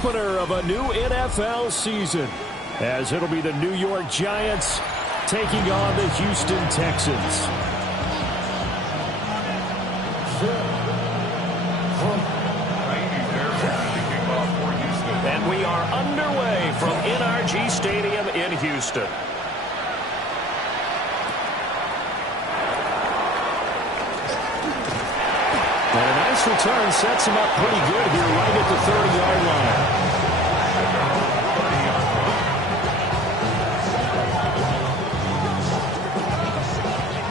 opener of a new NFL season, as it'll be the New York Giants taking on the Houston Texans. And we are underway from NRG Stadium in Houston. And a nice return sets him up pretty good here right at the 30-yard line.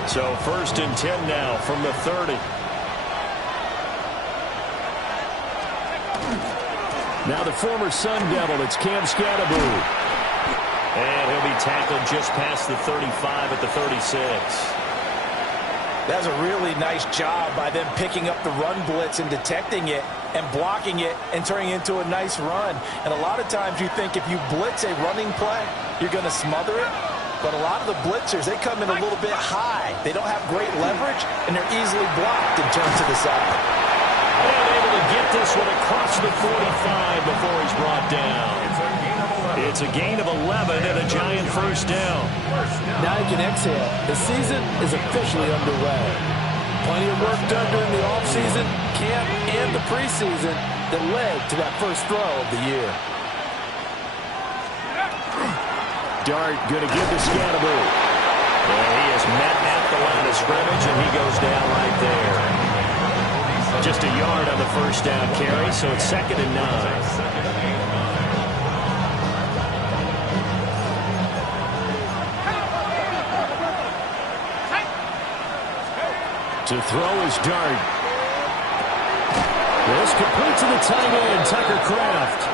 So 1st and 10 now from the 30. Now the former Sun Devil, it's Cam Skattebo. And he'll be tackled just past the 35 at the 36. That's a really nice job by them picking up the run blitz and detecting it and blocking it and turning it into a nice run. And a lot of times you think if you blitz a running play, you're going to smother it. But a lot of the blitzers, they come in a little bit high. They don't have great leverage, and they're easily blocked and turned to the side. And able to get this one across the 45 before he's brought down. It's a gain of 11 and a Giant first down. Now you can exhale. The season is officially underway. Plenty of work done during the offseason, camp, and the preseason that led to that first throw of the year. Dart going to give to Skattebo. And he is met at the line of scrimmage, and he goes down right there. Just a yard on the first down carry, so it's 2nd and 9. To throw is Dart. This complete to the tight end, Tucker Kraft.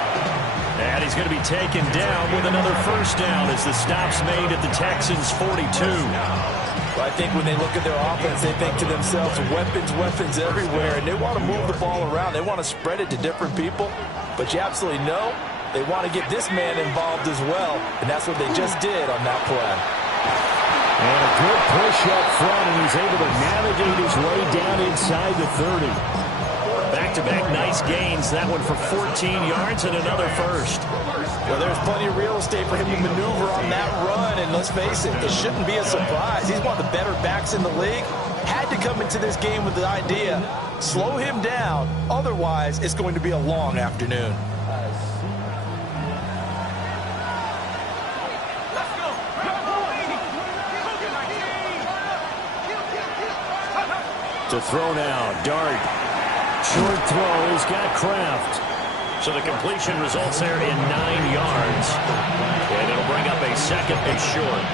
And he's going to be taken down with another first down as the stop's made at the Texans' 42. Well, I think when they look at their offense, they think to themselves, weapons, weapons everywhere, and they want to move the ball around. They want to spread it to different people, but you absolutely know they want to get this man involved as well, and that's what they just did on that play. And a good push up front, and he's able to navigate his way down inside the 30. Back-to-back nice gains. That one for 14 yards and another first. Well, there's plenty of real estate for him to maneuver on that run, and let's face it, it shouldn't be a surprise. He's one of the better backs in the league. Had to come into this game with the idea, slow him down, otherwise it's going to be a long afternoon. To throw now, Dart. Short throw, he's got Kraft. So the completion results there in 9 yards. And it'll bring up a 2nd and short.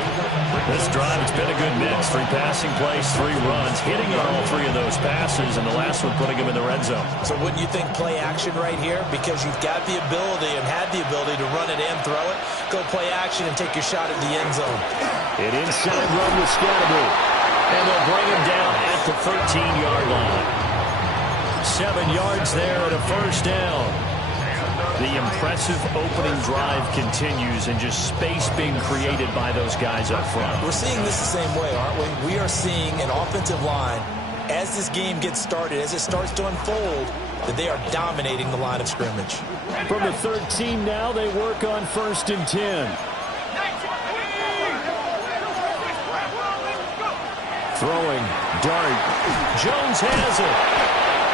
This drive, it's been a good mix. 3 passing plays, 3 runs, hitting on all 3 of those passes, and the last one putting him in the red zone. So wouldn't you think play action right here? Because you've got the ability and had the ability to run it and throw it. Go play action and take your shot at the end zone. An inside run with Skattebo. And they'll bring him down at the 13-yard line. 7 yards there and a first down. The impressive opening drive continues, and just space being created by those guys up front. We're seeing this the same way, aren't we? We are seeing an offensive line, as this game gets started, as it starts to unfold, that they are dominating the line of scrimmage. From the 13 now, they work on 1st and 10. Throwing, Dart. Jones has it.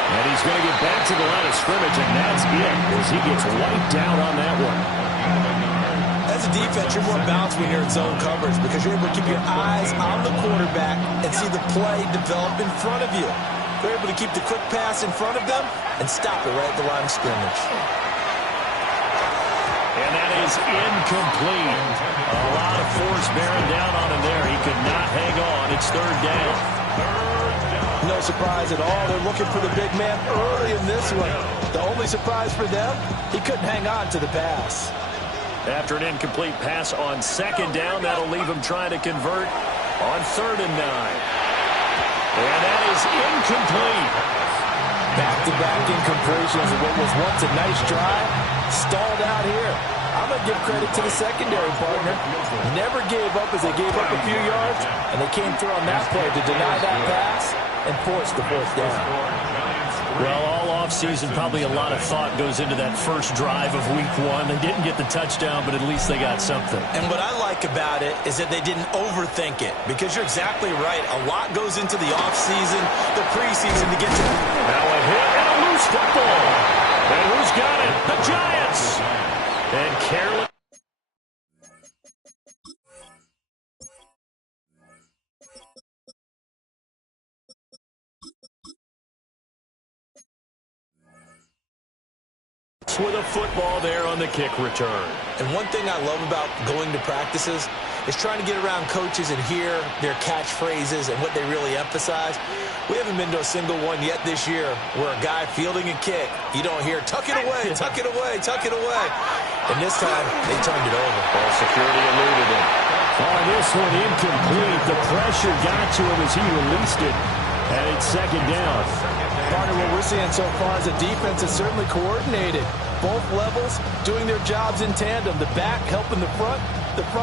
And he's going to get back to the line of scrimmage, and that's it, as he gets wiped out on that one. As a defense, you're more balanced when you're in zone coverage because you're able to keep your eyes on the quarterback and see the play develop in front of you. They're able to keep the quick pass in front of them and stop it right at the line of scrimmage. And that is incomplete. A lot of force bearing down on him there. He could not hang on. It's 3rd down. No surprise at all. They're looking for the big man early in this one. The only surprise for them, he couldn't hang on to the pass. After an incomplete pass on 2nd down, that'll leave him trying to convert on 3rd and 9. And that is incomplete. Back-to-back incompletions of what was once a nice drive. Stalled out here. I'm going to give credit to the secondary partner. Never gave up as they gave up a few yards, and they came through on that play to deny that pass and force the 4th down. Well, all offseason, probably a lot of thought goes into that first drive of week 1. They didn't get the touchdown, but at least they got something. And what I like about it is that they didn't overthink it, because you're exactly right. A lot goes into the offseason, the preseason to get to. Now a hit and a loose football. And who's got it? The Giants. And careless. With a football there on the kick return. And one thing I love about going to practices is trying to get around coaches and hear their catchphrases and what they really emphasize. We haven't been to a single one yet this year where a guy fielding a kick, you don't hear, tuck it away, tuck it away, tuck it away. And this time, they turned it over. Ball security eluded him. Oh, this one incomplete. The pressure got to him as he released it. And it's second down. Part of what we're seeing so far is the defense is certainly coordinated. Both levels doing their jobs in tandem. The back helping the front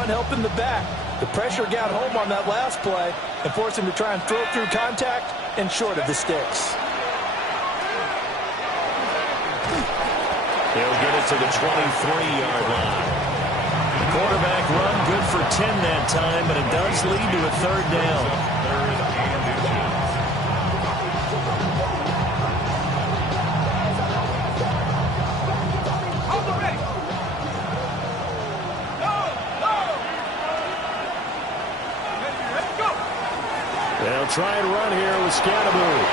helping the back. The pressure got home on that last play and forced him to try and throw through contact and short of the sticks. He'll get it to the 23-yard line. The quarterback run good for 10 that time, but it does lead to a third down. They'll try and run here with Scatterbury.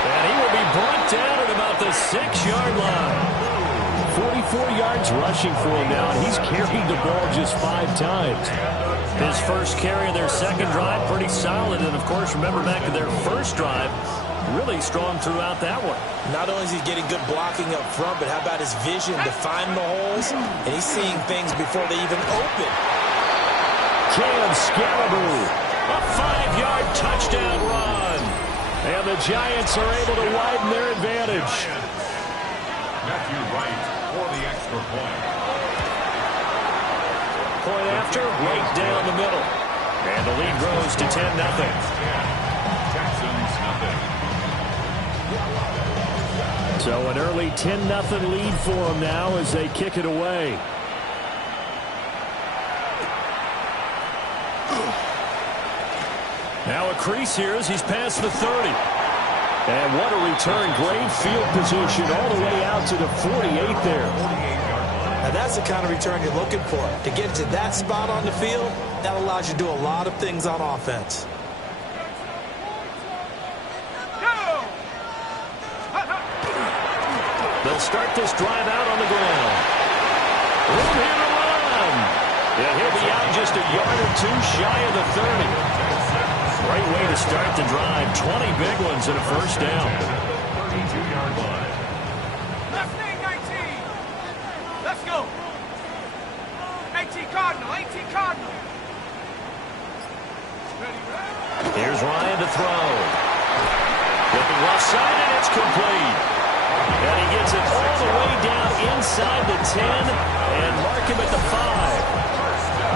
And he will be brought down at about the 6-yard line. 44 yards rushing for him now, and he's carried the ball just 5 times. His first carry of their second drive, pretty solid. And, of course, remember back to their first drive, really strong throughout that one. Not only is he getting good blocking up front, but how about his vision to find the holes? And he's seeing things before they even open. Caleb Scatterbury. A 5-yard touchdown run. And the Giants are able to widen their advantage. Matthew Wright for the extra point. Point after, right down the middle. And the lead grows to 10-0. Texans nothing. So an early 10-0 lead for them now as they kick it away. Now a crease here as he's past the 30. And what a return. Great field position all the way out to the 48 there. Now that's the kind of return you're looking for. To get to that spot on the field, that allows you to do a lot of things on offense. They'll start this drive out on the ground. Room here to run. Yeah, he'll be out just a yard or two shy of the 30. Great way to start the drive. 20 big ones and a first down. 32-yard line. Left knee, 19. Let's go. 18 Cardinal, 18 Cardinal. Here's Ryan to throw. Looking left side, and it's complete. And he gets it all the way down inside the 10 and mark him at the 5.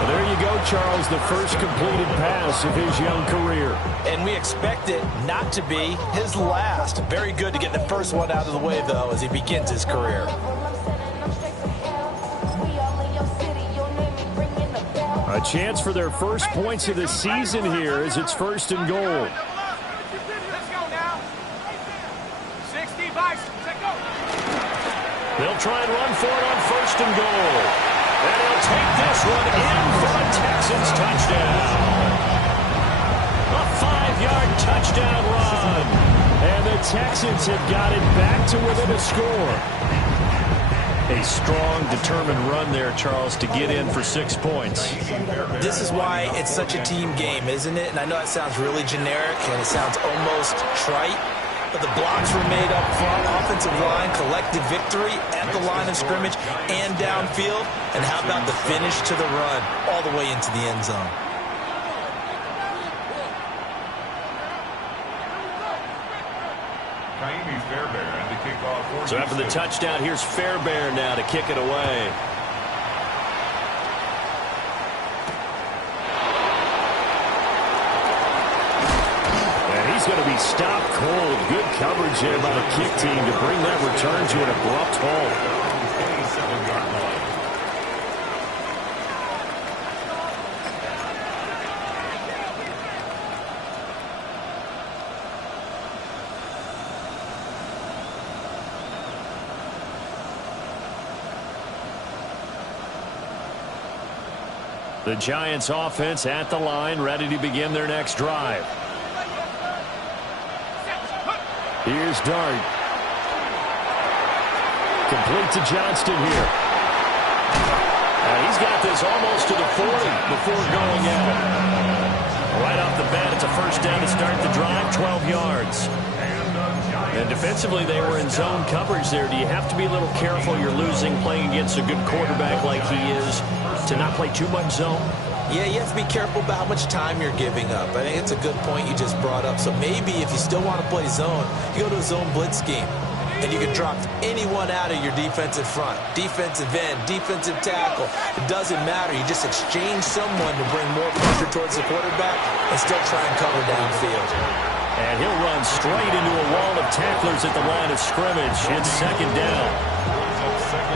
Well, there you go, Charles, the first completed pass of his young career. And we expect it not to be his last. Very good to get the first one out of the way, though, as he begins his career. A chance for their first points of the season here as it's 1st and goal. Let's go now. 60 Bison, take go. They'll try and run for it on 1st and goal. And he'll take this one in for a Texans touchdown. A 5-yard touchdown run. And the Texans have got it back to within a score. A strong, determined run there, Charles, to get in for 6 points. This is why it's such a team game, isn't it? And I know that sounds really generic and it sounds almost trite, but the blocks were made up front, offensive line, collective victory at the line of scrimmage and downfield. And how about the finish to the run all the way into the end zone? Kaimi Fairbairn and the kickoff. So after the touchdown, here's Fairbairn now to kick it away. And he he's going to be stopped cold. Good coverage there by the kick team to bring that return to an abrupt halt. 87-yard line. The Giants offense at the line, ready to begin their next drive. Here's Dart. Complete to Johnston here. He's got this almost to the 40 before going out. Right off the bat, it's a first down to start the drive, 12 yards. And defensively, they were in zone coverage there. Do you have to be a little careful? You're losing playing against a good quarterback like he is to not play too much zone? Yeah, you have to be careful about how much time you're giving up. I think it's a good point you just brought up. So maybe if you still want to play zone, you go to a zone blitz scheme. And you can drop anyone out of your defensive front. Defensive end, defensive tackle. It doesn't matter. You just exchange someone to bring more pressure towards the quarterback and still try and cover downfield. And he'll run straight into a wall of tacklers at the line of scrimmage. It's second down.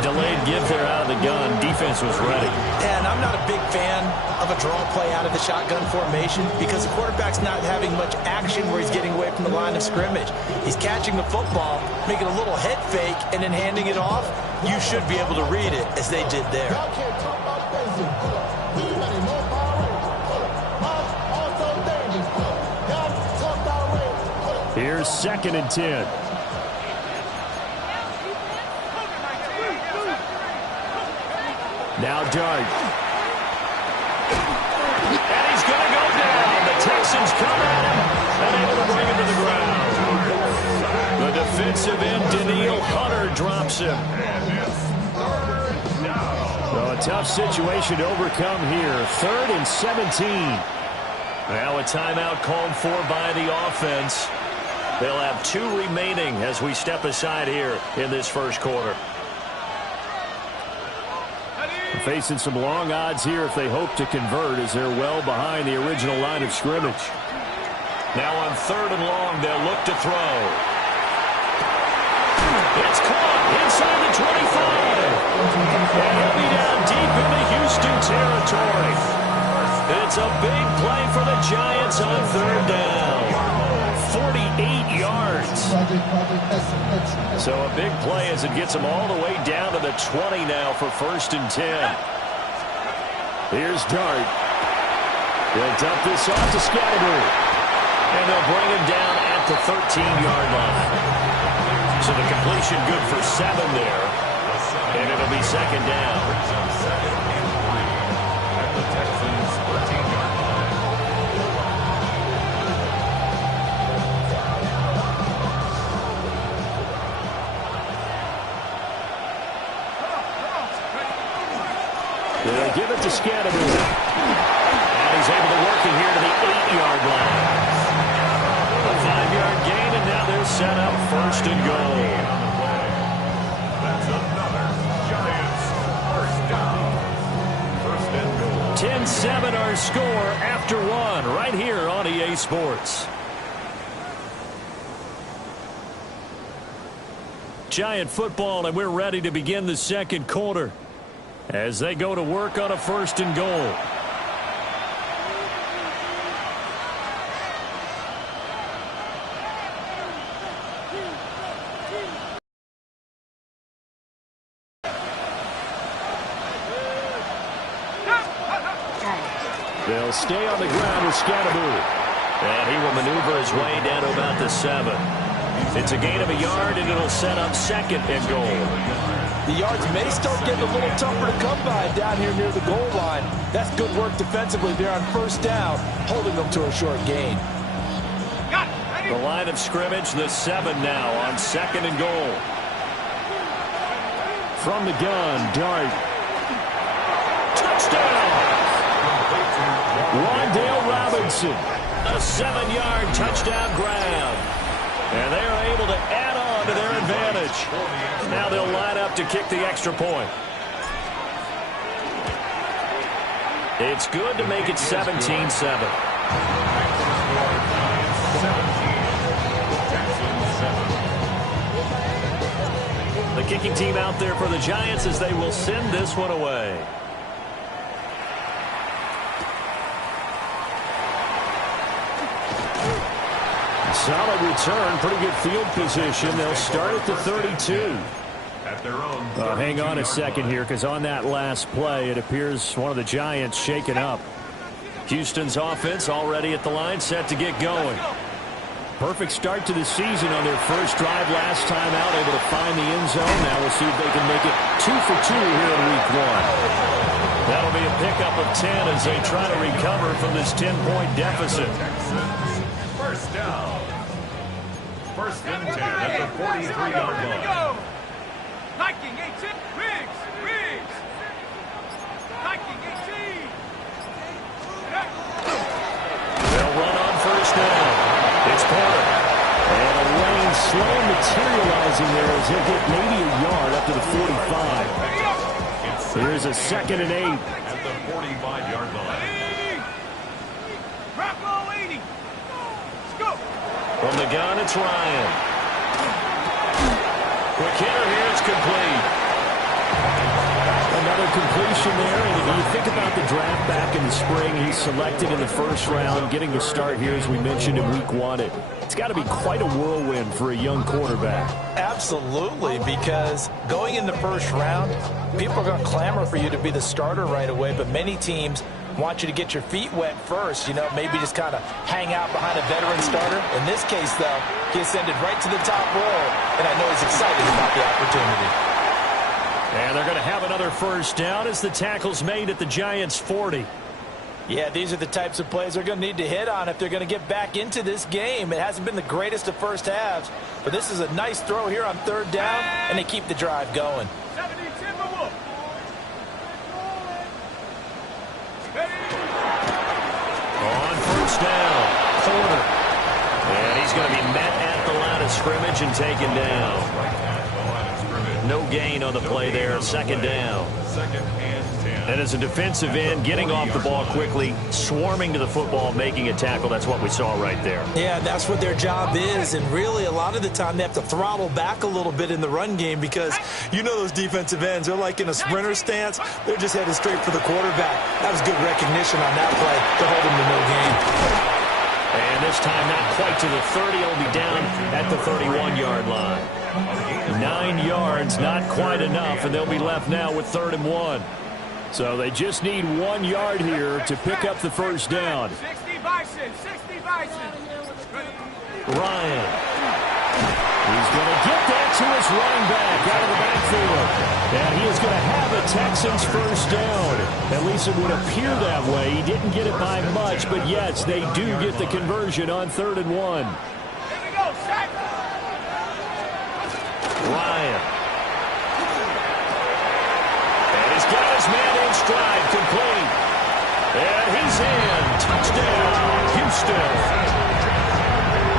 Delayed give there out of the gun. Defense was ready. And I'm not a big fan of a draw play out of the shotgun formation because the quarterback's not having much action where he's getting away from the line of scrimmage. He's catching the football, making a little head fake, and then handing it off. You should be able to read it as they did there. Here's 2nd and 10. Now Dart. And he's going to go down. The Texans come at him and able to bring him to the ground. The defensive end, Daniil Hunter, drops him. So a tough situation to overcome here. 3rd and 17. Now a timeout called for by the offense. They'll have 2 remaining as we step aside here in this first quarter. Facing some long odds here if they hope to convert as they're well behind the original line of scrimmage. Now on 3rd and long, they'll look to throw. It's caught inside the 25. And he'll be down deep into Houston territory. It's a big play for the Giants on 3rd down. 48 yards. So a big play as it gets them all the way down to the 20 now for 1st and 10. Here's Dart. They'll dump this off to Scatterbury. And they'll bring him down at the 13-yard line. So the completion good for 7 there. And it'll be 2nd down. At the Texans' 13-yard line. They'll give it to Scatterbury. And he's able to work it here to the 8-yard line. A 5-yard gain, and now they're set up 1st and goal. That's another Giants first down. 1st and goal. 10-7 our score after 1 right here on EA Sports. Giant football, and we're ready to begin the second quarter as they go to work on a 1st and goal. They'll stay on the ground with Scatterbury. And he will maneuver his way down to about the 7. It's a gain of a yard, and it'll set up 2nd and goal. The yards may start getting a little tougher to come by down here near the goal line. That's good work defensively there on 1st down, holding them to a short gain. The line of scrimmage, the 7 now on 2nd and goal. From the gun, Dart. Touchdown! Wan'Dale Robinson. A 7-yard touchdown grab. And they are able to add on to their advantage. Now they'll line up to kick the extra point. It's good to make it 17-7. The kicking team out there for the Giants as they will send this one away. Solid return, pretty good field position. They'll start at the 32. At their own Hang on a second here, because on that last play, it appears one of the Giants shaken up. Houston's offense already at the line, set to get going. Perfect start to the season on their first drive last time out, able to find the end zone. Now we'll see if they can make it 2 for 2 here in week 1. That'll be a pickup of 10 as they try to recover from this 10-point deficit. First down. First and 10 at the 43-yard line. Viking 18. Riggs. Viking 18. They'll run on first down. It's Porter. And a lane slow materializing there as he'll get maybe a yard up to the 45. Here's a 2nd and 8. At the 45-yard line. Bravo 80. Let's go. From the gun, it's Ryan. Quick hitter here, it's complete. Another completion there, and when you think about the draft back in the spring, he's selected in the first round, getting the start here, as we mentioned, in week 1. It's got to be quite a whirlwind for a young quarterback. Absolutely, because going in the first round, people are going to clamor for you to be the starter right away, but many teams want you to get your feet wet first, maybe just kind of hang out behind a veteran starter. In this case, though, he ascended right to the top roll, and I know he's excited about the opportunity. And they're going to have another first down as the tackle's made at the Giants' 40. Yeah, these are the types of plays they're going to need to hit on if they're going to get back into this game. It hasn't been the greatest of first halves, but this is a nice throw here on 3rd down, and they keep the drive going. 70 Timberwolf. On first down, Porter. And he's going to be met at the line of scrimmage and taken down. No gain on the play there, 2nd down. 2nd and 10. And as a defensive end, getting off the ball quickly, swarming to the football, making a tackle, that's what we saw right there. Yeah, that's what their job is, and really a lot of the time they have to throttle back a little bit in the run game because those defensive ends, they're like in a sprinter stance. They're just headed straight for the quarterback. That was good recognition on that play to hold him to no gain. And this time not quite to the 30. It'll be down at the 31-yard line. 9 yards, not quite enough, and they'll be left now with 3rd and 1. So they just need 1 yard here to pick up the first down. 60 Bison. Ryan. He's going to get that to his running back out of the backfield. And he is going to have the Texans first down. At least it would appear that way. He didn't get it by much, but yes, they do get the conversion on 3rd and 1. Here we go, sack. Ryan. And he's got his man in stride, complete. And he's in. Touchdown, Houston.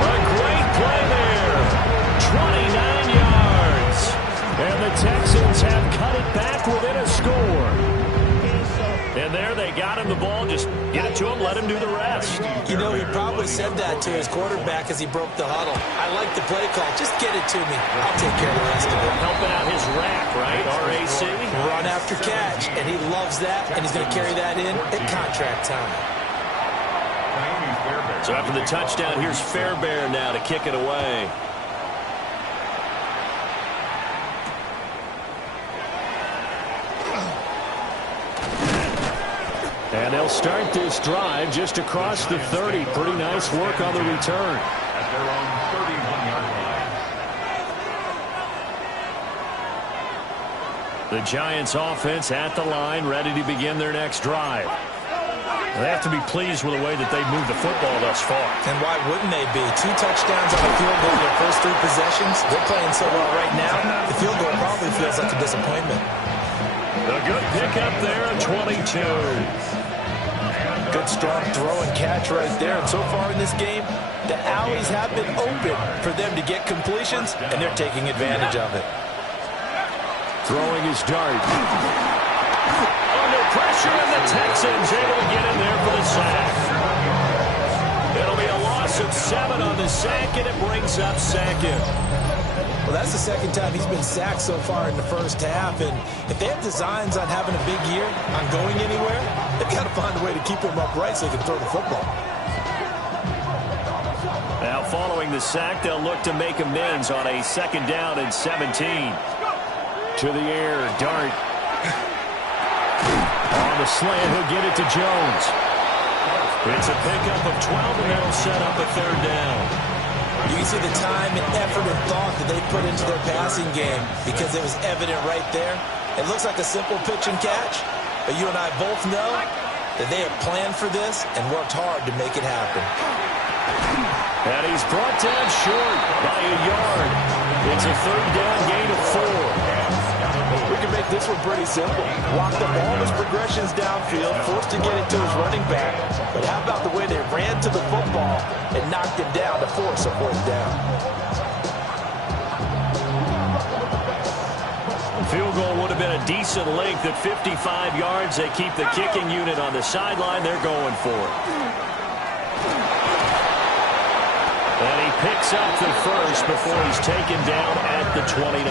A great play there. 29 yards. And the Texans have cut it back within a score. And there they got him the ball. Just get it to him, let him do the rest. He probably said that to his quarterback as he broke the huddle. I like the play call. Just get it to me. I'll take care of the rest of it. Helping out his rack, right? RAC. Run after catch, and he loves that, and he's going to carry that in at contract time. So after the touchdown, here's Fairbairn now to kick it away. And they'll start this drive just across the 30. Pretty nice work on the return. At their own 31-yard line. The Giants offense at the line, ready to begin their next drive. They have to be pleased with the way that they've moved the football thus far. And why wouldn't they be? 2 touchdowns on the field goal in their first 3 possessions. They're playing so well right now, the field goal probably feels like a disappointment. A good pickup there at 22. Good strong throw and catch right there. And so far in this game, the alleys have been open for them to get completions, and they're taking advantage of it. Throwing his dart. Under pressure, and the Texans able to get in there for the sack. It'll be a loss of 7 on the sack, and it brings up 2nd. Well, that's the second time he's been sacked so far in the first half. And if they have designs on having a big year, on going anywhere, they've got to find a way to keep him upright so he can throw the football. Now, following the sack, they'll look to make amends on a 2nd down and 17. To the air, Dart. On the slant, he'll get it to Jones. It's a pickup of 12, and that'll set up a 3rd down. You can see the time and effort and thought that they put into their passing game because it was evident right there. It looks like a simple pitch and catch, but you and I both know that they have planned for this and worked hard to make it happen. And he's brought down short by a yard. It's a 3rd down gain of 4. We can make this one pretty simple. Walk the ball as progressions downfield, forced to get it to his running back. But how about the way they ran to the football and knocked him down to force a 4th down? Field goal would have been a decent length at 55 yards. They keep the kicking unit on the sideline. They're going for it. And he picks up the first before he's taken down at the 29.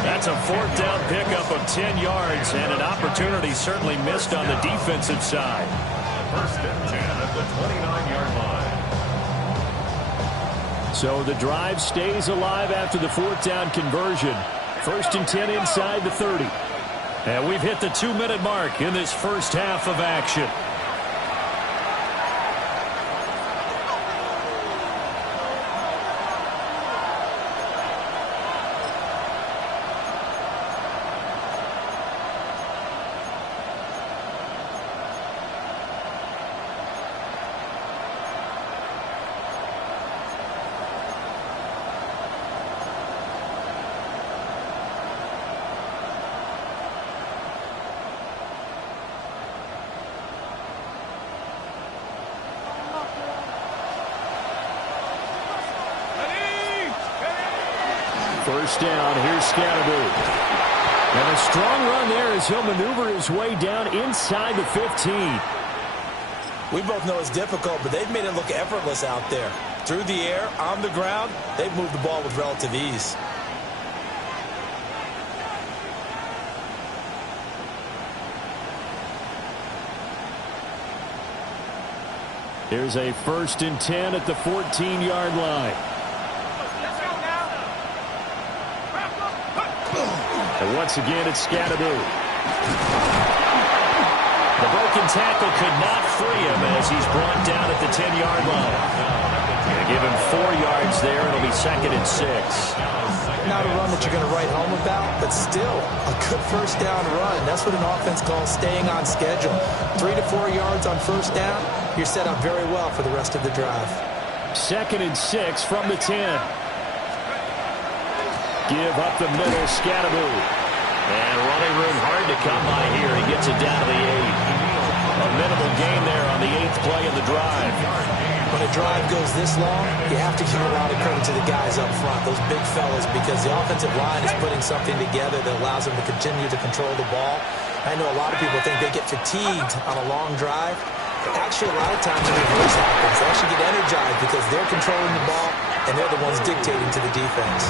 That's a 4th down pickup of 10 yards, and an opportunity certainly missed on the defensive side. 1st and 10 at the 29-yard line. So the drive stays alive after the 4th down conversion. 1st and 10 inside the 30. And we've hit the 2-minute mark in this first half of action. First down, here's Scatterby. And a strong run there as he'll maneuver his way down inside the 15. We both know it's difficult, but they've made it look effortless out there. Through the air, on the ground, they've moved the ball with relative ease. Here's a 1st and 10 at the 14-yard line. And once again, it's Scatterby. The broken tackle could not free him as he's brought down at the 10-yard line. Going to give him 4 yards there. It'll be 2nd and 6. Not a run that you're going to write home about, but still a good 1st down run. That's what an offense calls staying on schedule. 3 to 4 yards on 1st down. You're set up very well for the rest of the drive. 2nd and 6 from the 10. Give up the middle, Scatterby. And running room hard to come by here. He gets it down to the 8. A minimal gain there on the 8th play of the drive. When a drive goes this long, you have to give a lot of credit to the guys up front, those big fellas, because the offensive line is putting something together that allows them to continue to control the ball. I know a lot of people think they get fatigued on a long drive. Actually, a lot of times the reverse happens. They actually get energized because they're controlling the ball and they're the ones dictating to the defense.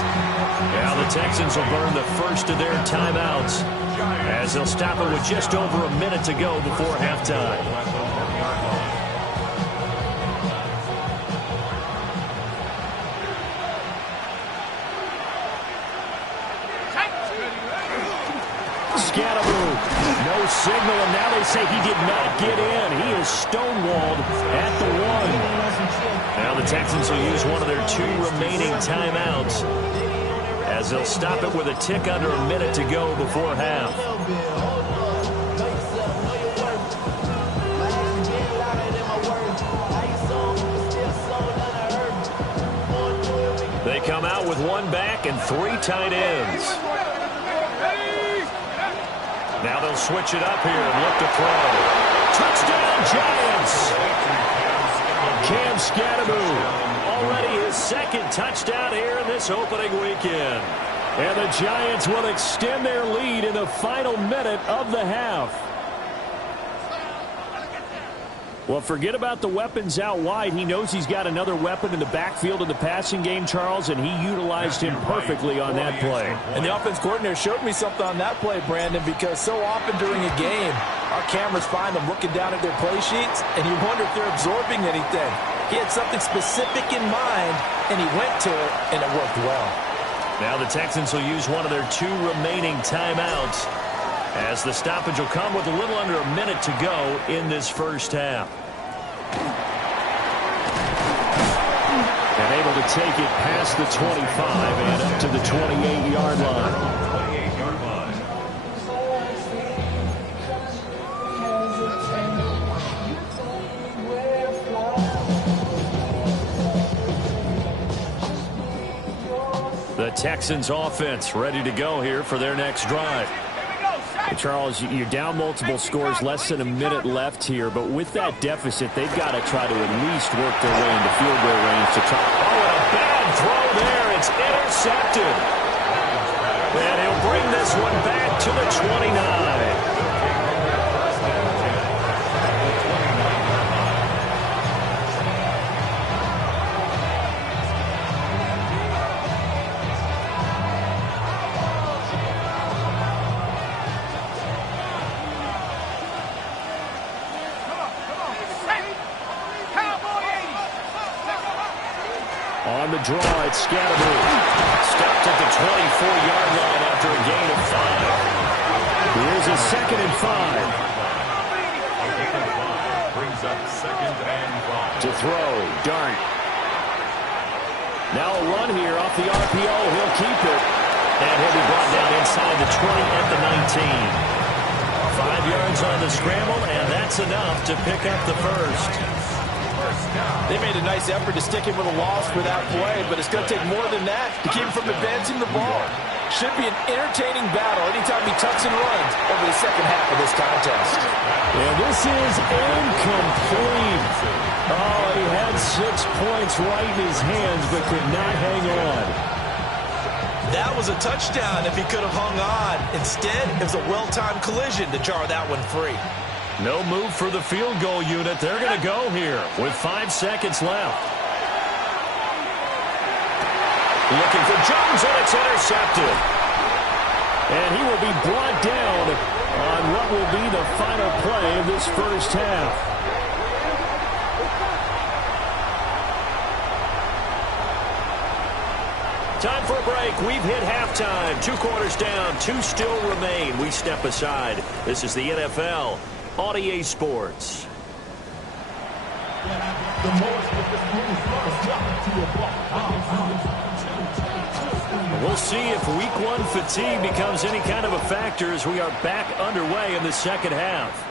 Now the Texans will burn the first of their timeouts as they'll stop it with just over a minute to go before halftime. Scatterby, no signal, and now they say he did not get in. He is stonewalled at the 1. Now the Texans will use one of their 2 remaining timeouts as they'll stop it with a tick under a minute to go before half. They come out with 1 back and 3 tight ends. Now they'll switch it up here and look to throw. Touchdown, Giants! Cam Scatterby, already his 2nd touchdown here in this opening weekend. And the Giants will extend their lead in the final minute of the half. Well, forget about the weapons out wide. He knows he's got another weapon in the backfield of the passing game, Charles, and he utilized him perfectly on that play. And the offense coordinator showed me something on that play, Brandon, because so often during a game, our cameras find them looking down at their play sheets, and you wonder if they're absorbing anything. He had something specific in mind, and he went to it, and it worked well. Now the Texans will use one of their 2 remaining timeouts, as the stoppage will come with a little under a minute to go in this first half. And able to take it past the 25 and up to the 28-yard line. 28-yard line. The Texans offense ready to go here for their next drive. Charles, you're down multiple scores, less than a minute left here, but with that deficit, they've got to try to at least work their way into field goal range to try. Oh, and a bad throw there. It's intercepted. And he'll bring this one back to the 29. On the draw, it's Scatterby. Stopped at the 24-yard line after a gain of 5. Here's a 2nd and 5. Brings up 2nd and 5. To throw, Dart. Now a run here off the RPO. He'll keep it. And he'll be brought down inside the 20 at the 19. 5 yards on the scramble, and that's enough to pick up the first. They made a nice effort to stick him with a loss for that play, but it's going to take more than that to keep him from advancing the ball. Should be an entertaining battle anytime he tucks and runs over the second half of this contest. And this is incomplete. Oh, he had 6 points right in his hands, but could not hang on. That was a touchdown if he could have hung on. Instead, it was a well-timed collision to jar that one free. No move for the field goal unit. They're going to go here with 5 seconds left. Looking for Jones, and it's intercepted. And he will be brought down on what will be the final play of this first half. Time for a break. We've hit halftime. 2 quarters down. 2 still remain. We step aside. This is the NFL on EA Sports. We'll see if week 1 fatigue becomes any kind of a factor as we are back underway in the second half.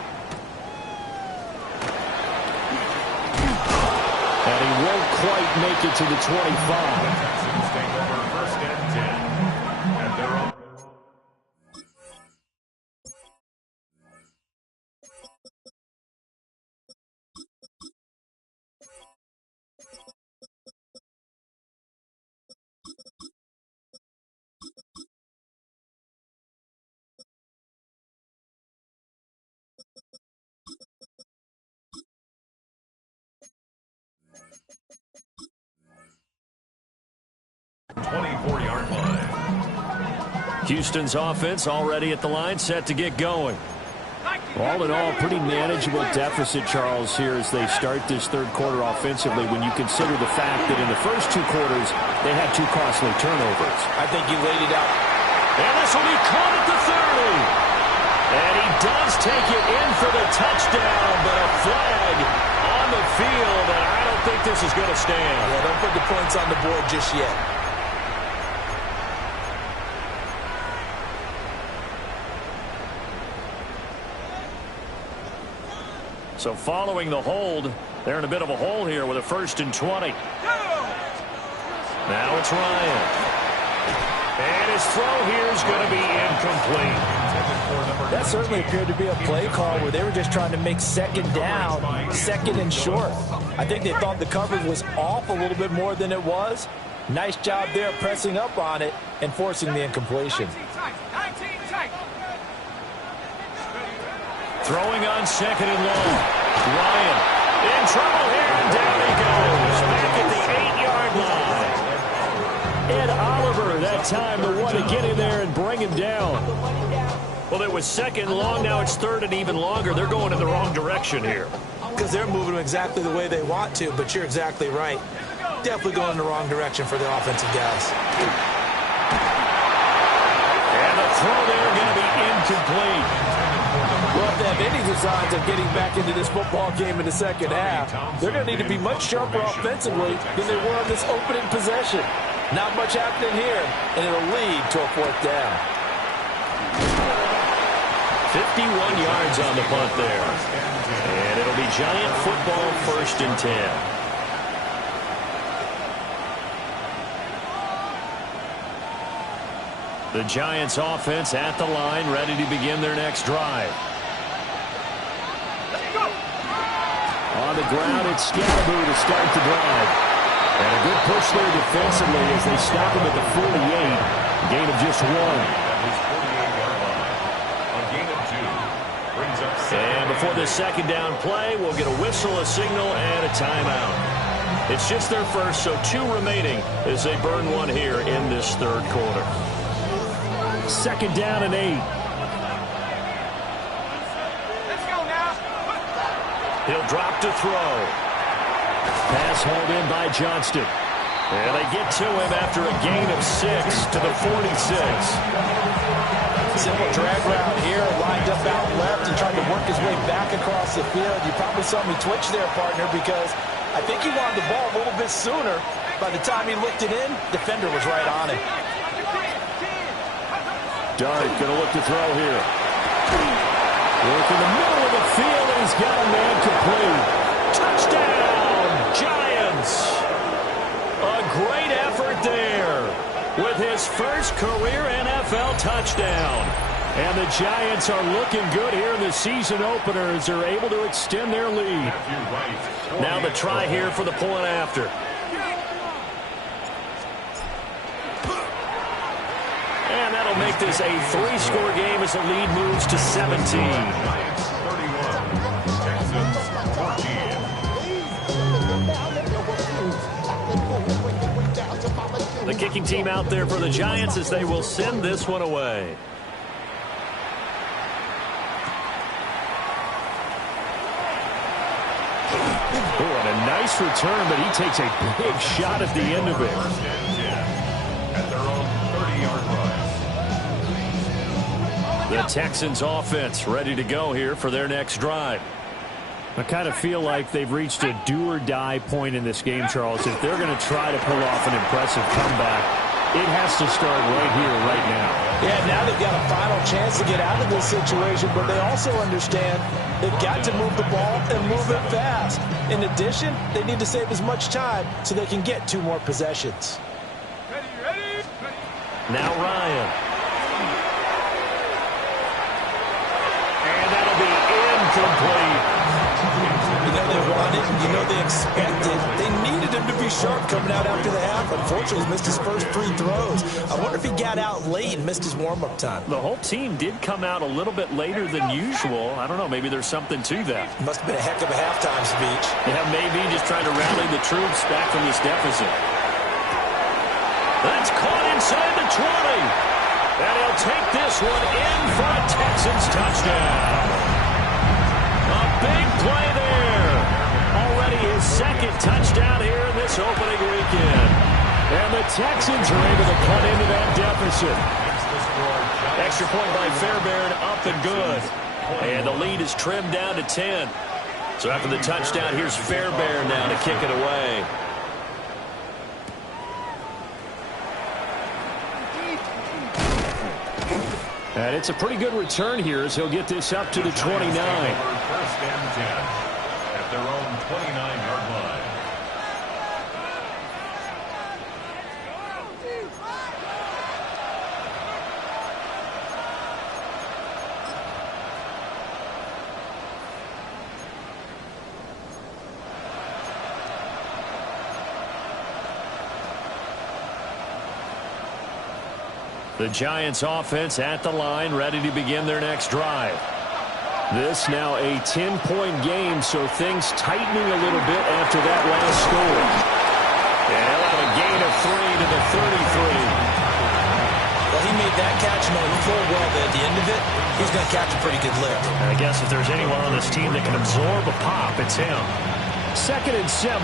And he won't quite make it to the 25. Houston's offense already at the line, set to get going. All in all, pretty manageable deficit, Charles, here as they start this third quarter offensively when you consider the fact that in the first 2 quarters, they had 2 costly turnovers. I think he laid it out. And this will be caught at the 30. And he does take it in for the touchdown, but a flag on the field, and I don't think this is going to stand. Yeah, don't put the points on the board just yet. So following the hold, they're in a bit of a hole here with a 1st and 20. Now it's Ryan. And his throw here is going to be incomplete. That certainly appeared to be a play call where they were just trying to make 2nd down, 2nd and short. I think they thought the coverage was off a little bit more than it was. Nice job there pressing up on it and forcing the incompletion. Throwing on 2nd and long. Ryan In trouble here, and down he goes. Back at the 8-yard line. Ed Oliver, that time, the one to get in there and bring him down. Well, it was second and long. Now it's third and even longer. They're going in the wrong direction here. Because they're moving exactly the way they want to, but you're exactly right. Definitely going in the wrong direction for the offensive guys. And the throw there going to be incomplete. Well, if they have any designs of getting back into this football game in the second half, they're going to need to be much sharper offensively than they were on this opening possession. Not much happening here, and it'll lead to a fourth down. 51 yards on the punt there. And it'll be Giant football, 1st and 10. The Giants offense at the line, ready to begin their next drive. On the ground, it's Scalaboo to start the drive. And a good push there defensively as they stop him at the 48. Gain of just 1. And before this second down play, we'll get a whistle, a signal, and a timeout. It's just their first, so 2 remaining as they burn 1 here in this third quarter. Second down and 8. Let's go now. He'll drop to throw. Pass hauled in by Johnston. And they get to him after a gain of 6 to the 46. Simple drag route here, lined up out left and trying to work his way back across the field. You probably saw me twitch there, partner, because I think he wanted the ball a little bit sooner. By the time he looked it in, defender was right on him. Dart going to look to throw here. Work in the middle of the field, and he's got a man complete. Touchdown, Giants! A great effort there with his first career NFL touchdown. And the Giants are looking good here in the season opener as they're able to extend their lead. Now the try here for the point after. And that'll make this a 3-score game as the lead moves to 17. The kicking team out there for the Giants as they will send this one away. Oh, and a nice return, but he takes a big shot at the end of it. At their own 30-yard line. The Texans offense ready to go here for their next drive. I kind of feel like they've reached a do-or-die point in this game, Charles. If they're going to try to pull off an impressive comeback, it has to start right here, right now. Yeah, now they've got a final chance to get out of this situation, but they also understand they've got to move the ball and move it fast. In addition, they need to save as much time so they can get 2 more possessions. Ready? Now Ryan. And that'll be incomplete. You know they wanted, you know they expected. They needed him to be sharp coming out after the half. Unfortunately, he missed his first 3 throws. I wonder if he got out late and missed his warm-up time. The whole team did come out a little bit later than usual. I don't know, maybe there's something to that. Must have been a heck of a halftime speech. Yeah, maybe just trying to rally the troops back from this deficit. That's caught inside the 20. And he'll take this one in for a Texans touchdown. A big play there. Already his 2nd touchdown here in this opening weekend. And the Texans are able to cut into that deficit. Extra point by Fairbairn, up and good. And the lead is trimmed down to 10. So after the touchdown, here's Fairbairn now to kick it away. And it's a pretty good return here as he'll get this up to the 29. 1st and 10 at their own 29-yard line. The Giants offense at the line, ready to begin their next drive. This now a 10-point game, so things tightening a little bit after that last score. And he'll have a gain of 3 to the 33. Well, he made that catch knowing full well that at the end of it, he's going to catch a pretty good lift. I guess if there's anyone on this team that can absorb a pop, it's him. 2nd and 7.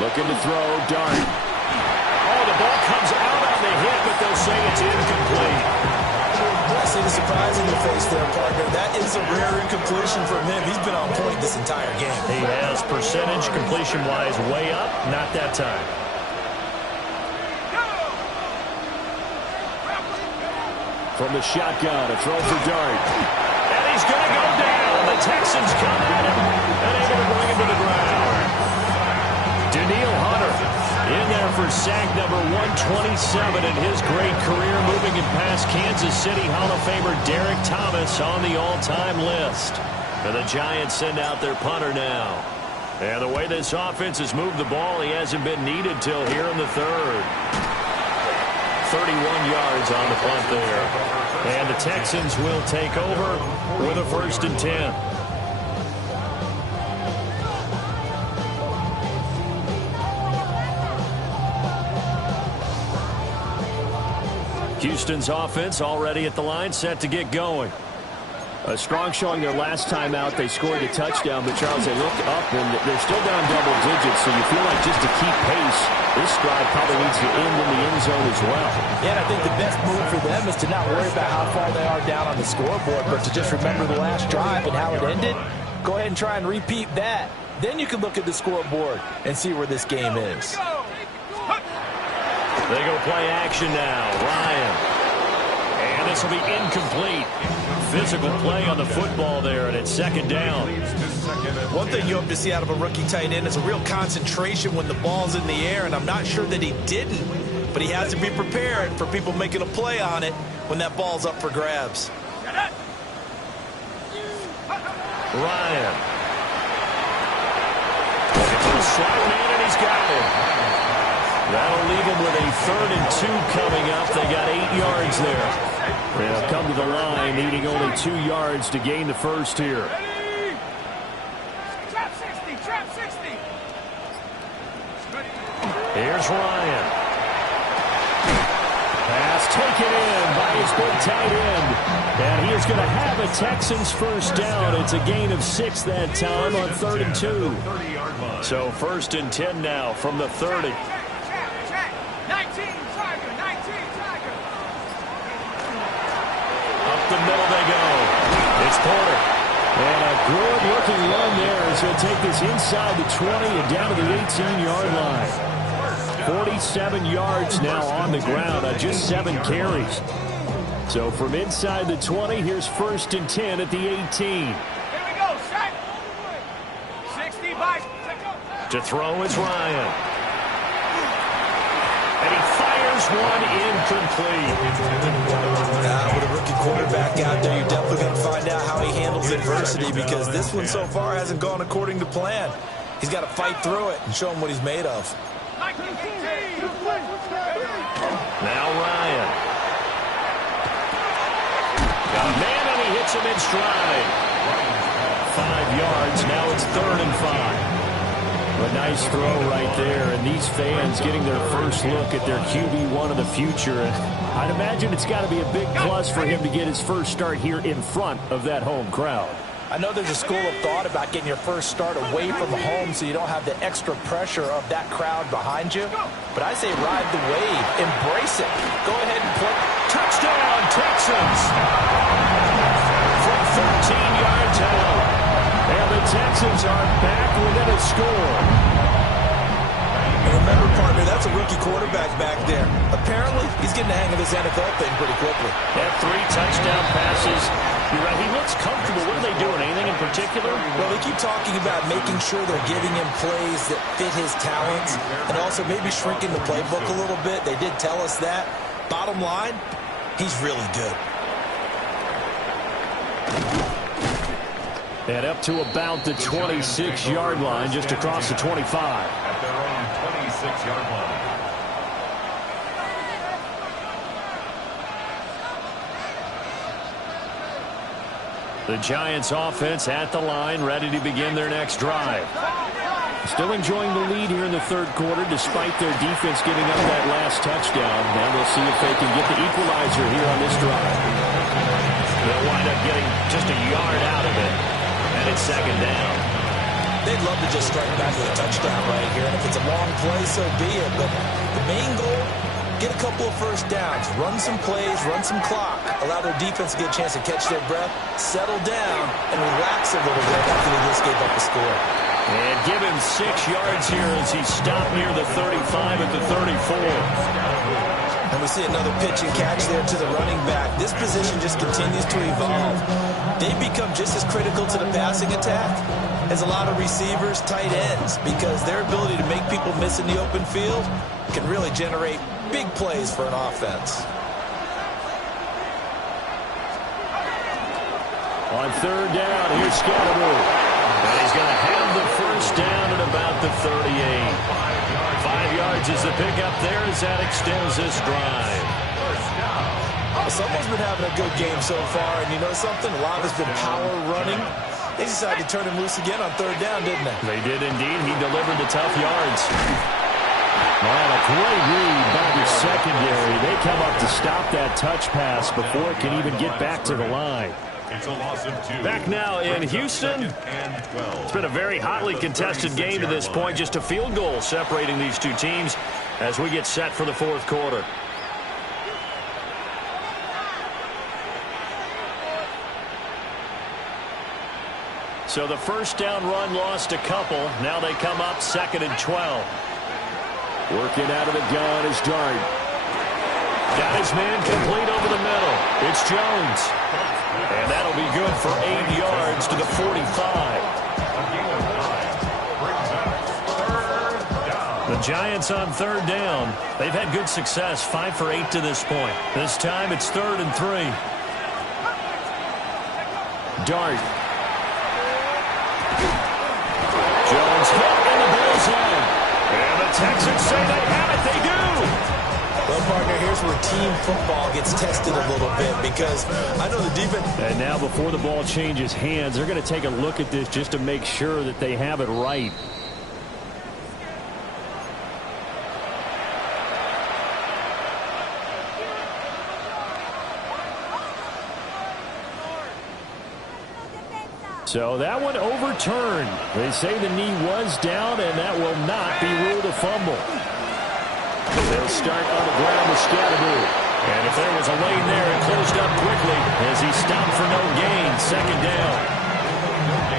Looking to throw, Dart. Oh, the ball comes out on the hit, but they'll say it's incomplete. I see the surprise in your face there, partner. That is a rare incompletion from him. He's been on point this entire game. He has percentage completion-wise way up, not that time. From the shotgun, a throw for Dart. And he's going to go down. The Texans come at him and able to bring him to the ground. Danielle Hunter in there for sack number 127 in his great career, moving it past Kansas City Hall of Famer Derek Thomas on the all-time list. And the Giants send out their punter now. And the way this offense has moved the ball, he hasn't been needed till here in the 3rd. 31 yards on the punt there. And the Texans will take over with a 1st and 10. Houston's offense already at the line, set to get going. A strong showing their last time out. They scored a touchdown, but Charles, they look up and they're still down double digits, so you feel like just to keep pace, this drive probably needs to end in the end zone as well. Yeah, and I think the best move for them is to not worry about how far they are down on the scoreboard, but to just remember the last drive and how it ended. Go ahead and try and repeat that. Then you can look at the scoreboard and see where this game is. They go play action now. Ryan. And this will be incomplete. Physical play on the football there, and it's 2nd down. One thing you hope to see out of a rookie tight end is a real concentration when the ball's in the air, and I'm not sure that he didn't, but he has to be prepared for people making a play on it when that ball's up for grabs. Ryan. Looking for a slot man, and he's got it. That'll leave them with a 3rd and 2 coming up. They got 8 yards there. They'll come to the line, needing only 2 yards to gain the 1st here. Trap 60, trap 60. Here's Ryan. Pass taken in by his big tight end. And he is going to have a Texans 1st down. It's a gain of 6 that time on 3rd and 2. So 1st and 10 now from the 30. 19, Tiger, 19, Tiger. Up the middle they go. It's Porter. And a good-looking run there as he'll take this inside the 20 and down to the 18-yard line. 47 yards now on the ground on just 7 carries. So from inside the 20, here's 1st and 10 at the 18. Here we go, set. 60 by. To throw is Ryan. And he fires one incomplete. With a rookie quarterback out there, you're definitely going to find out how he handles adversity, because this one so far hasn't gone according to plan. He's got to fight through it and show him what he's made of. Now Ryan. Got a man, and he hits him in stride. 5 yards. Now it's 3rd and 5. A nice throw right there, and these fans getting their first look at their QB1 of the future. I'd imagine it's got to be a big plus for him to get his first start here in front of that home crowd. I know there's a school of thought about getting your first start away from home so you don't have the extra pressure of that crowd behind you. But I say ride the wave. Embrace it. Go ahead and play. Touchdown, Texans! From 13 yards out. And the Texans are back within a score. And remember, partner, that's a rookie quarterback back there. Apparently, he's getting the hang of this NFL thing pretty quickly. Had 3 touchdown passes. You're right, he looks comfortable. What are they doing? Anything in particular? Well, they keep talking about making sure they're giving him plays that fit his talents and also maybe shrinking the playbook a little bit. They did tell us that. Bottom line, he's really good. And up to about the 26-yard line, just across the 25. At their own 26-yard line. The Giants offense at the line, ready to begin their next drive. Still enjoying the lead here in the third quarter, despite their defense giving up that last touchdown. Now we'll see if they can get the equalizer here on this drive. They'll wind up getting just a yard out of it, and it's second down. They'd love to just strike back with a touchdown right here, and if it's a long play, so be it. But the main goal, get a couple of first downs, run some plays, run some clock, allow their defense to get a chance to catch their breath, settle down, and relax a little bit after they just gave up the score. And give him 6 yards here as he stopped near the 35 at the 34. And we see another pitch and catch there to the running back. This position just continues to evolve. They become just as critical to the passing attack as a lot of receivers, tight ends, because their ability to make people miss in the open field can really generate big plays for an offense. On third down, here's Scatteroo. And he's going to have the first down at about the 38. 5 yards is the pickup there as that extends this drive. Well, someone's been having a good game so far, and you know something? A lot of it's been power running. They decided to turn him loose again on third down, didn't they? They did indeed. He delivered the tough yards. Well, a great read by the secondary. They come up to stop that touch pass before it can even get back to the line. It's a loss of 2. Back now in Houston. It's been a very hotly contested game to this point. Just a field goal separating these two teams as we get set for the fourth quarter. So the first down run lost a couple. Now they come up 2nd and 12. Working out of the gun is Dart. Got his man complete over the middle. It's Jones. And that'll be good for 8 yards to the 45. The Giants on third down. They've had good success, 5 for 8 to this point. This time it's 3rd and 3. Dart. Jones hit in the bullseye. And the Texans say they have it. They do. Well, partner, here's where team football gets tested a little bit because I know the defense. And now before the ball changes hands, they're going to take a look at this just to make sure that they have it right. So that one overturned. They say the knee was down, and that will not be ruled a fumble. They'll start on the ground with Scatteroo. And if there was a lane there, it closed up quickly as he stopped for no gain. 2nd down.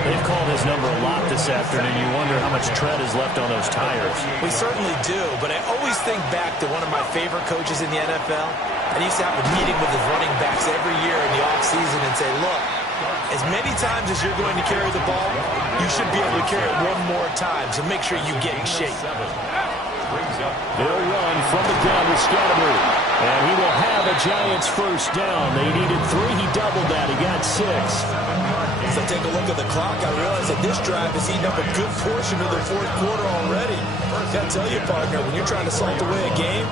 They've called his number a lot this afternoon. You wonder how much tread is left on those tires. We certainly do, but I always think back to one of my favorite coaches in the NFL. And he used to have a meeting with his running backs every year in the offseason and say, look, as many times as you're going to carry the ball, you should be able to carry it one more time, so make sure you get in shape. They'll run from the gun with Scatteroo. And he will have a Giants first down. They needed 3. He doubled that. He got 6. As I take a look at the clock, I realize that this drive has eaten up a good portion of the fourth quarter already. I've got to tell you, partner, when you're trying to salt away a game,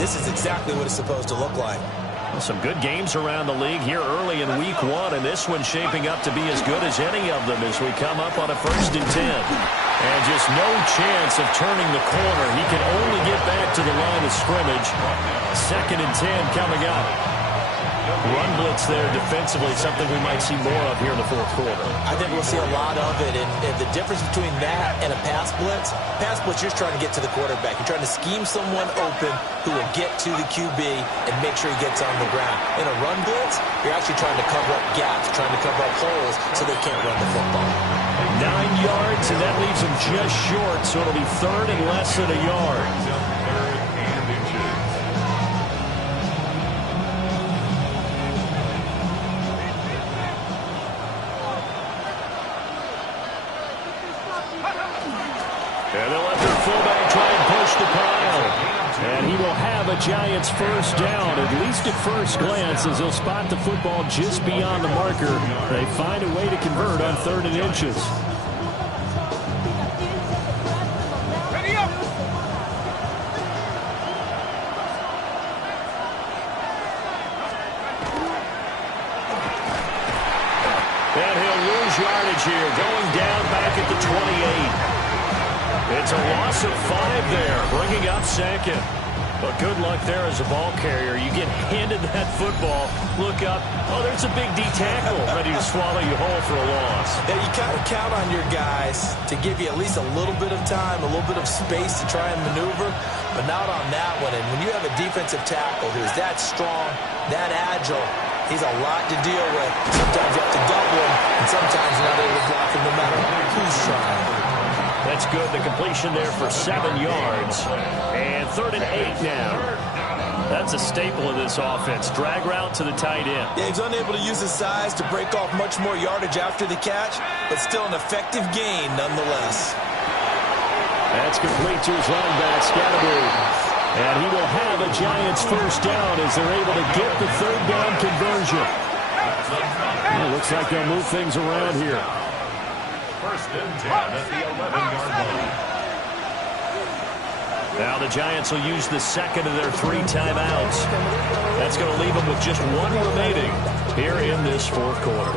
this is exactly what it's supposed to look like. Some good games around the league here early in week 1, and this one's shaping up to be as good as any of them as we come up on a 1st and 10. And just no chance of turning the corner. He can only get back to the line of scrimmage. 2nd and 10 coming up. Run blitz there defensively, something we might see more of here in the fourth quarter. I think we'll see a lot of it, and the difference between that and a pass blitz, you're just trying to get to the quarterback. You're trying to scheme someone open who will get to the QB and make sure he gets on the ground. In a run blitz, you're actually trying to cover up gaps, trying to cover up holes so they can't run the football. 9 yards, and that leaves him just short, so it'll be 3rd and less than a yard. And they'll let their fullback try and push the pile. And he will have a Giants first down, at least at first glance, as he'll spot the football just beyond the marker. They find a way to convert on 3rd and inches. Ready up! yardage here, going down back at the 28. It's a loss of 5 there, bringing up second. But good luck there as a ball carrier. You get handed that football, look up, oh, there's a big D tackle ready to swallow you whole for a loss. Yeah, you kind of count on your guys to give you at least a little bit of time, a little bit of space to try and maneuver, but not on that one. And when you have a defensive tackle who's that strong, that agile, he's a lot to deal with. Sometimes you have to double him, and sometimes you're not able to block him no matter who's trying. That's good. The completion there for 7 yards. And 3rd and 8 now. That's a staple of this offense. Drag route to the tight end. Yeah, he's unable to use his size to break off much more yardage after the catch, but still an effective gain nonetheless. That's complete to his running back, Scatterby. And he will have a Giants first down as they're able to get the 3rd down conversion. Well, looks like they'll move things around here. 1st and 10 at the 11-yard line. Now the Giants will use the 2nd of their 3 timeouts. That's going to leave them with just 1 remaining here in this 4th quarter.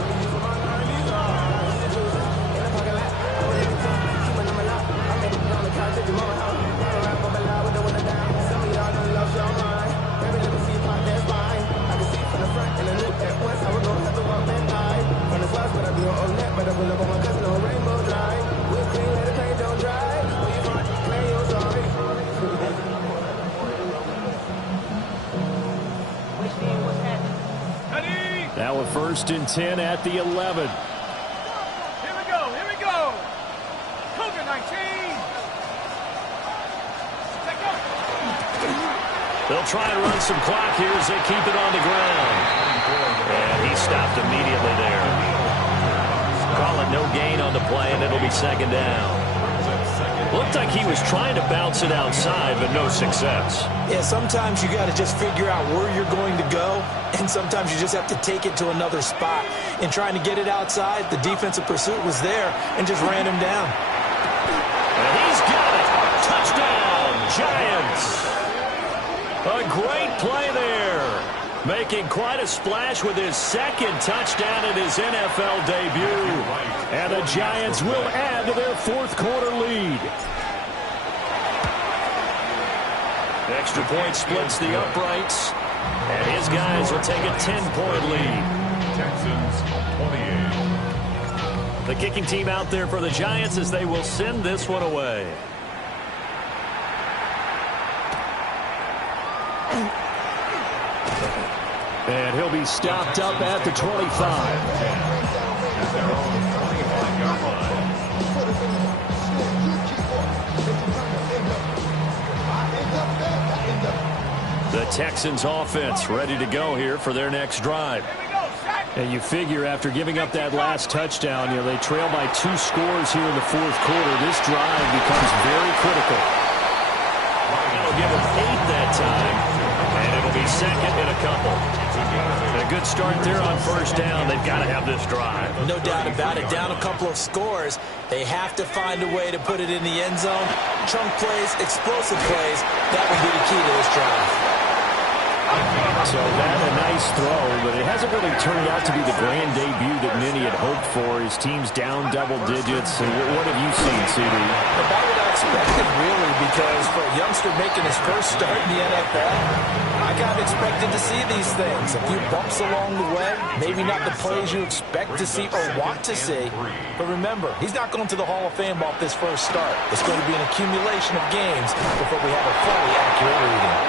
Now a 1st and 10 at the 11. Here we go, here we go. Cougar 19. Take go. They'll try and run some clock here as they keep it on the ground. And he stopped immediately there. Call it no gain on the play, and it'll be 2nd down. Looked like he was trying to bounce it outside, but no success. Yeah, sometimes you got to just figure out where you're going to go, and sometimes you just have to take it to another spot. In trying to get it outside, the defensive pursuit was there and just ran him down. And he's got it. Touchdown, Giants. A great play there. Making quite a splash with his 2nd touchdown in his NFL debut. And the Giants will add to their 4th quarter lead. Extra point splits the uprights. And his guys will take a 10-point lead. Texans 28. The kicking team out there for the Giants as they will send this one away. And he'll be stopped up at the 25. The Texans offense ready to go here for their next drive. And you figure after giving up that last touchdown, they trail by 2 scores here in the 4th quarter. This drive becomes very critical. It'll give them 8 that time, and it'll be 2nd in a couple. A good start there on 1st down. They've got to have this drive. No doubt about it. Down a couple of scores. They have to find a way to put it in the end zone. Chunk plays, explosive plays. That will be the key to this drive. So that a nice throw, but it hasn't really turned out to be the grand debut that many had hoped for. His team's down double digits. And what have you seen, CD? About what I expected, really, because for a youngster making his first start in the NFL, I kind of expected to see these things. A few bumps along the way, maybe not the plays you expect to see or want to see. But remember, he's not going to the Hall of Fame off this first start. It's going to be an accumulation of games before we have a fully accurate reading.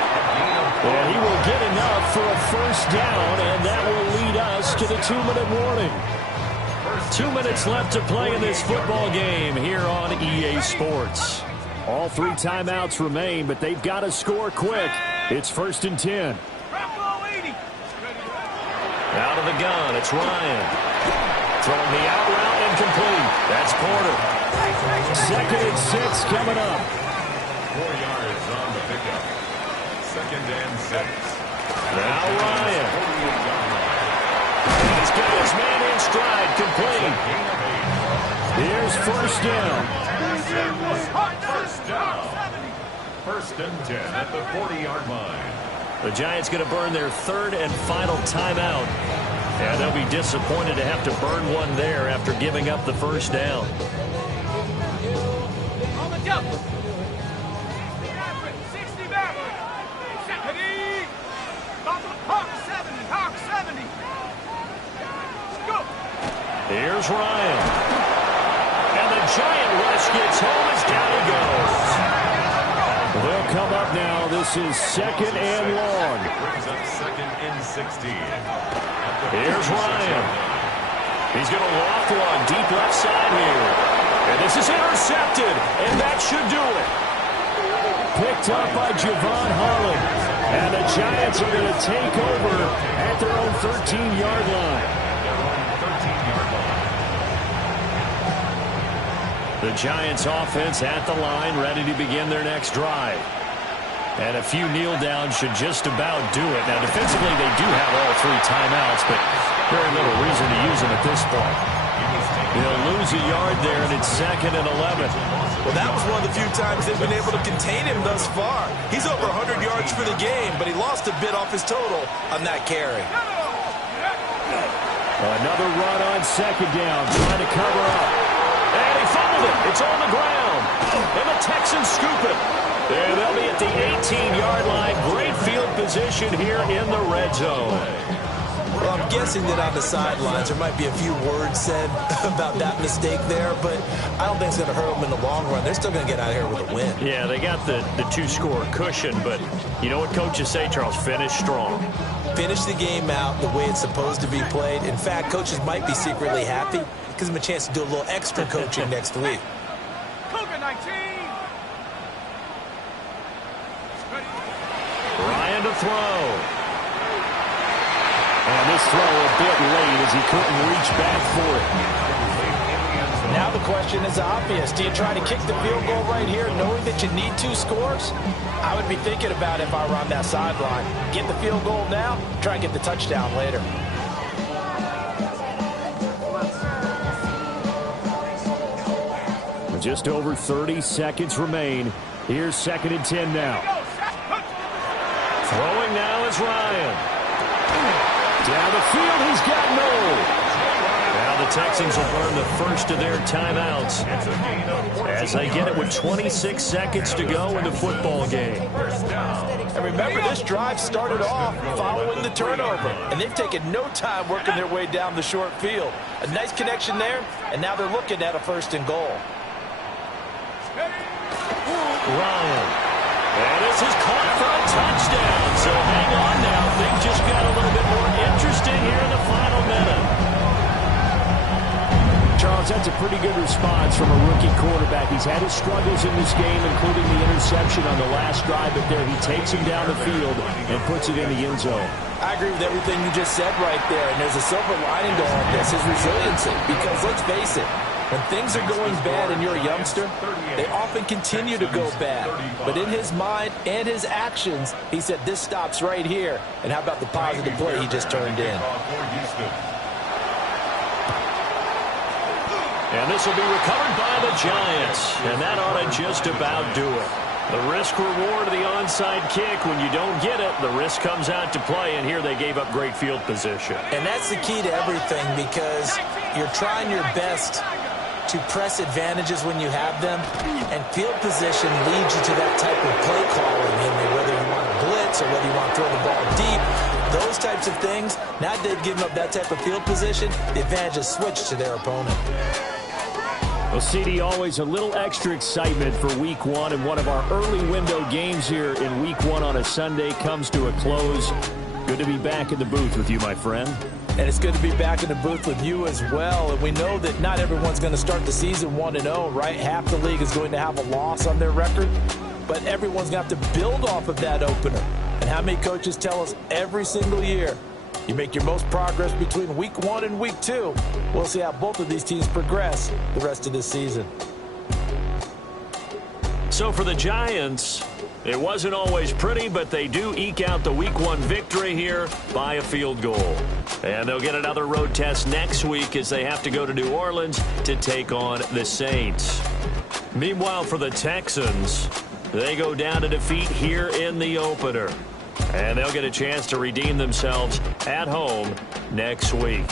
And he will get enough for a first down, and that will lead us to the 2-minute warning. 2 minutes left to play in this football game here on EA Sports. All 3 timeouts remain, but they've got to score quick. It's 1st and 10. Out of the gun, it's Ryan. Throwing the out route incomplete. That's Porter. 2nd and 6 coming up. 4 yards on the pickup. 2nd and 6. Now Ryan. He's got his man in stride, complete. Here's 1st down. 1st and 10 at the 40-yard line. The Giants going to burn their 3rd and final timeout. And they'll be disappointed to have to burn one there after giving up the first down. On the jump. 60 back. Ready. Hawk 70. Hawk 70. Go. Here's Ryan. And the giant rush gets home as down he goes. They'll come up now. This is 2nd and long. Brings up 2nd and 16. Here's Ryan. He's going to loft one deep left side here. And this is intercepted, and that should do it. Picked up by Javon Holland. And the Giants are going to take over at their own 13-yard line. The Giants offense at the line, ready to begin their next drive. And a few kneel downs should just about do it. Now, defensively, they do have all 3 timeouts, but very little reason to use them at this point. They'll lose a yard there, and it's 2nd and 11. Well, that was one of the few times they've been able to contain him thus far. He's over 100 yards for the game, but he lost a bit off his total on that carry. Another run on 2nd down, trying to cover up. And he fumbled it. It's on the ground. And the Texans scoop it. And they'll be at the 18-yard line. Great field position here in the red zone. Well, I'm guessing that on the sidelines there might be a few words said about that mistake there, but I don't think it's going to hurt them in the long run. They're still going to get out of here with a win. Yeah, they got the 2-score cushion, but you know what coaches say, Charles? Finish strong. Finish the game out the way it's supposed to be played. In fact, coaches might be secretly happy. It gives them a chance to do a little extra coaching next week. Cougar 19. Ryan to throw. And this throw a bit late as he couldn't reach back for it. Now the question is obvious. Do you try to kick the field goal right here knowing that you need 2 scores? I would be thinking about it if I were on that sideline. Get the field goal now, try and get the touchdown later. Just over 30 seconds remain. Here's 2nd and 10 now. Throwing now is Ryan. Down the field, he's got no. Now the Texans will burn the first of their timeouts as they get it with 26 seconds to go in the football game. And remember, this drive started off following the turnover, and they've taken no time working their way down the short field. A nice connection there, and now they're looking at a 1st and goal. Ryan. And this is caught for a touchdown. So hang on now. Things just got a little bit more interesting here in the final minute. Charles, that's a pretty good response from a rookie quarterback. He's had his struggles in this game, including the interception on the last drive, but there he takes him down the field and puts it in the end zone. I agree with everything you just said right there, and there's a silver lining to all of this, his resiliency, because let's face it, when things are going bad and you're a youngster, they often continue to go bad. But in his mind and his actions, he said, this stops right here. And how about the positive play he just turned in? And this will be recovered by the Giants. And that ought to just about do it. The risk-reward of the onside kick, when you don't get it, the risk comes out to play, and here they gave up great field position. And that's the key to everything, because you're trying your best to press advantages when you have them, and field position leads you to that type of play calling, whether you want to blitz or whether you want to throw the ball deep, those types of things. Now they've given up that type of field position, the advantage is switched to their opponent. Well, CD, always a little extra excitement for Week 1, and one of our early window games here in Week 1 on a Sunday comes to a close. Good to be back in the booth with you, my friend. And it's good to be back in the booth with you as well. And we know that not everyone's going to start the season 1-0, right? Half the league is going to have a loss on their record. But everyone's going to have to build off of that opener. And how many coaches tell us every single year, you make your most progress between Week 1 and Week 2. We'll see how both of these teams progress the rest of this season. So for the Giants, it wasn't always pretty, but they do eke out the Week 1 victory here by a field goal. And they'll get another road test next week as they have to go to New Orleans to take on the Saints. Meanwhile, for the Texans, they go down to defeat here in the opener. And they'll get a chance to redeem themselves at home next week.